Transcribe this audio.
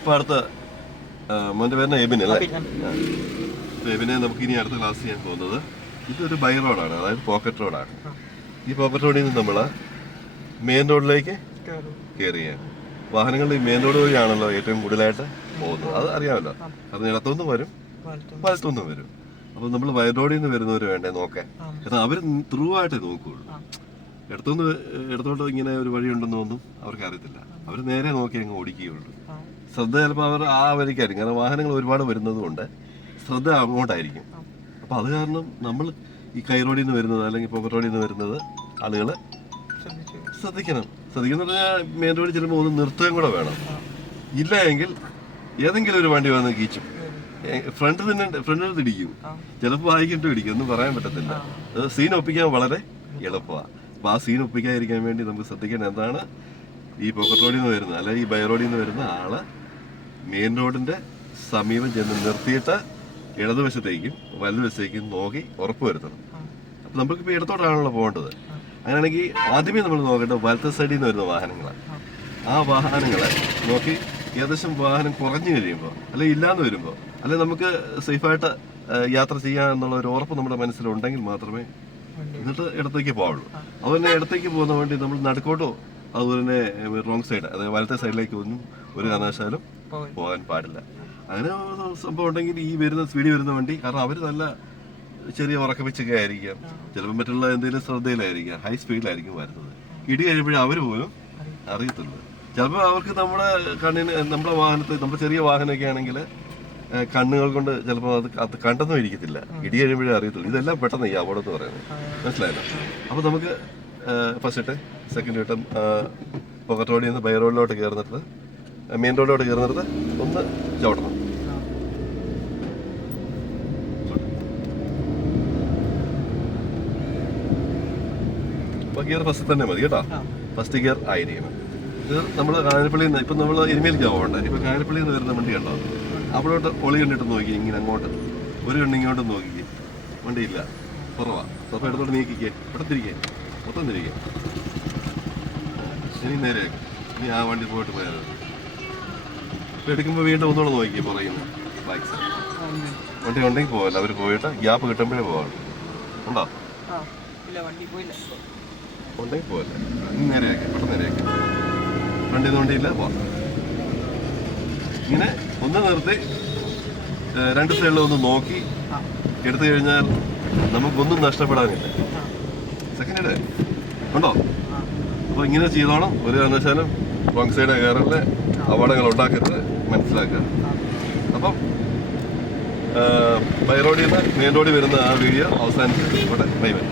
ഇപ്പൊ അടുത്ത ആ, മോന്റെ പേരിന് എബിൻ അല്ലേ? എബിനെ നമുക്ക് ഇനി അടുത്ത ക്ലാസ് ചെയ്യാൻ പോകുന്നത് ഇതൊരു ബൈ റോഡാണ് അതായത് പോക്കറ്റ് റോഡാണ്. ഈ പോക്കറ്റ് റോഡിൽ നിന്ന് നമ്മൾ മെയിൻ റോഡിലേക്ക് കയറി കയറിയാണ് വാഹനങ്ങൾ ഈ മെയിൻ റോഡ് വഴിയാണല്ലോ ഏറ്റവും കൂടുതലായിട്ട് പോകുന്നത്. അത് അറിയാമല്ലോ. അത് നിലത്തുനിന്ന് വരും വലത്തും. വലത്തുനിന്ന് വരും. അപ്പൊ നമ്മൾ വയറോഡിൽ നിന്ന് വരുന്നവർ വേണ്ടേ നോക്കാൻ. കാരണം അവർ ത്രൂ ആയിട്ടേ നോക്കുകയുള്ളൂ. ആ. എടുത്തോണ്ട് ഇങ്ങനെ ഒരു വഴിയുണ്ടെന്ന് തോന്നും അവർക്ക് അറിയത്തില്ല അവർ നേരെ നോക്കി അങ്ങ് ഓടിക്കുകയുള്ളൂ. ശ്രദ്ധ ചിലപ്പോൾ അവർ ആ വഴിക്കായിരിക്കും. കാരണം വാഹനങ്ങൾ ഒരുപാട് വരുന്നത് കൊണ്ട് ശ്രദ്ധ അങ്ങോട്ടായിരിക്കും. ആ. അപ്പൊ അത് കാരണം നമ്മൾ ഈ കൈറോഡിൽ നിന്ന് വരുന്നത് അല്ലെങ്കിൽ പോക്കറ്റ് റോഡിൽ നിന്ന് വരുന്നത് ആളുകൾ ശ്രദ്ധിക്കണം. ശ്രദ്ധിക്കണം ശ്രദ്ധിക്കുന്ന പറഞ്ഞാൽ മെയിൻ റോഡിൽ ചെല്ലുമ്പോൾ ഒന്ന് നിർത്തുകയും കൂടെ വേണം. ഇല്ല എങ്കിൽ ഏതെങ്കിലും ഒരു വണ്ടി വന്ന് കീച്ചും. ഫ്രണ്ട് തന്നെ ഫ്രണ്ടിൽ ഇടിക്കും. ചിലപ്പോൾ വായിക്കിട്ട് ഇടിക്കും. ഒന്നും പറയാൻ പറ്റത്തില്ല. അത് സീൻ ഒപ്പിക്കാൻ വളരെ എളുപ്പമാണ് അപ്പൊ ആ സീൻ ഒപ്പിക്കാതിരിക്കാൻ വേണ്ടി നമുക്ക് ശ്രദ്ധിക്കേണ്ട എന്താണ് ഈ പോക്കറ്റ് റോഡിൽ നിന്ന് വരുന്ന അല്ലെങ്കിൽ ഈ ബൈ റോഡിൽ നിന്ന് വരുന്ന ആൾ മെയിൻ റോഡിന്റെ സമീപം ചെന്ന് നിർത്തിയിട്ട് ഇടതുവശത്തേക്കും വലതുവശത്തേക്കും നോക്കി ഉറപ്പ് വരുത്തണം. നമുക്ക് നമുക്കിപ്പോ ഇടത്തോട്ടാണല്ലോ പോകേണ്ടത് അങ്ങനെയാണെങ്കിൽ ആദ്യമേ നമ്മൾ നോക്കേണ്ടത് വലത്തെ സൈഡിൽ നിന്ന് വരുന്ന വാഹനങ്ങളാണ് ആ. വാഹനങ്ങളെ നോക്കി ഏകദേശം വാഹനം കുറഞ്ഞു കഴിയുമ്പോൾ അല്ലെ ഇല്ലാന്ന് വരുമ്പോൾ അല്ലെ നമുക്ക് സേഫായിട്ട് യാത്ര ചെയ്യാന്നുള്ള ഒരു ഉറപ്പ് നമ്മുടെ മനസ്സിലുണ്ടെങ്കിൽ മാത്രമേ. എന്നിട്ട് ഇടത്തേക്ക് പോവുള്ളൂ. അതുപോലെ തന്നെ ഇടത്തേക്ക് പോകുന്ന വേണ്ടി നമ്മൾ നടുക്കോട്ടോ അതുപോലെ തന്നെ റോങ് സൈഡ് അതായത് വലത്തെ സൈഡിലേക്ക് ഒന്നും ഒരു കാരണവശാലും പോകാൻ പാടില്ല. അങ്ങനെ സംഭവം ഉണ്ടെങ്കിൽ ഈ വരുന്ന സ്പീഡിൽ വരുന്ന വണ്ടി കാരണം അവർ നല്ല ചെറിയ ഉറക്കമിച്ചൊക്കെ ആയിരിക്കാം. ചിലപ്പോൾ മറ്റുള്ള എന്തെങ്കിലും ശ്രദ്ധയിലായിരിക്കാം. ഹൈ സ്പീഡിലായിരിക്കും വരുന്നത്. ഇടി കഴിയുമ്പോഴേ അവർ പോലും അറിയത്തുള്ളൂ. ചിലപ്പോൾ അവർക്ക് നമ്മുടെ കണ്ണിന് നമ്മുടെ വാഹനത്തെ നമ്മുടെ ചെറിയ വാഹനമൊക്കെ ആണെങ്കിൽ കണ്ണുകൾ കൊണ്ട് ചിലപ്പോൾ അത് അത് കണ്ടെന്നും ഇരിക്കത്തില്ല. ഇടി കഴിയുമ്പോഴേ അറിയത്തുള്ളൂ. ഇതെല്ലാം പെട്ടെന്ന് ഈ അപകടം എന്ന് പറയുന്നത്. മനസ്സിലായല്ലോ? അപ്പോൾ നമുക്ക് ഫസ്റ്റ് ഇട്ട് സെക്കൻഡ് വട്ടം പോക്കറ്റ് റോഡിൽ നിന്ന് ബൈ റോഡിലോട്ട് കയറുന്നിട്ട് മെയിൻ റോഡിലോട്ട് കയറുന്നിട്ട് ഒന്ന് ചവിടണം. ഗിയർ ഫസ്റ്റ് തന്നെ മതി കേട്ടോ. ഫസ്റ്റ് ഗിയർ ആയിരിക്കണം. ഇത് നമ്മൾ കാനപ്പള്ളിയിൽ നിന്ന് ഇപ്പം നമ്മൾ എരുമയിലേക്കാണ് പോകേണ്ടത് ഇപ്പം കാനപ്പള്ളിയിൽ നിന്ന് വരുന്ന വണ്ടി കണ്ടോ? അവിടോട്ട് ഒളി കണ്ടിട്ട് നോക്കി ഇങ്ങനെ അങ്ങോട്ട്. ഒരു കണ്ണ് ഇങ്ങോട്ട് നോക്കിക്കേ വണ്ടിയില്ല. കുറവാ. അപ്പോൾ എടുത്തോട്ട് നീക്കിക്കേ. ഇവിടെ മൊത്തം തിരിക്കേ ഇനി നേരെ. ഇനി ആ വണ്ടി പോയിട്ട് പോയത്. ഇപ്പം എടുക്കുമ്പോൾ വീണ്ടും ഒന്നുകൂടെ നോക്കിക്കേ പറയുന്നു ബാക്ക്. വണ്ടി ഉണ്ടെങ്കിൽ പോകല്ല അവർ പോയിട്ട് ഗ്യാപ്പ് കിട്ടുമ്പോഴേ പോകാം. ഉണ്ടോ? ഉണ്ടെങ്കിൽ പോകല്ലേ നേരെയാക്കി പെട്ടെന്ന് നേരെയാക്കി വണ്ടി വണ്ടിയില്ല. പോവാം ഇങ്ങനെ ഒന്ന് നിർത്തി രണ്ട് സൈഡിലും ഒന്ന് നോക്കി. എടുത്തു കഴിഞ്ഞാൽ നമുക്കൊന്നും നഷ്ടപ്പെടാനില്ല. സെക്കൻഡ് ഇടേ ഉണ്ടോ. അപ്പോൾ ഇങ്ങനെ ചെയ്തോണം. ഒരു കാരണവശാലും റോങ് സൈഡ് കയറൽ അപകടങ്ങൾ ഉണ്ടാക്കരുത്. മനസ്സിലാക്കുക. അപ്പം ബൈ റോഡിൽ നിന്ന് മെയിൻ റോഡിൽ വരുന്ന ആ വീഡിയോ അവസാനിച്ച് ഇവിടെ ബൈ ബൈ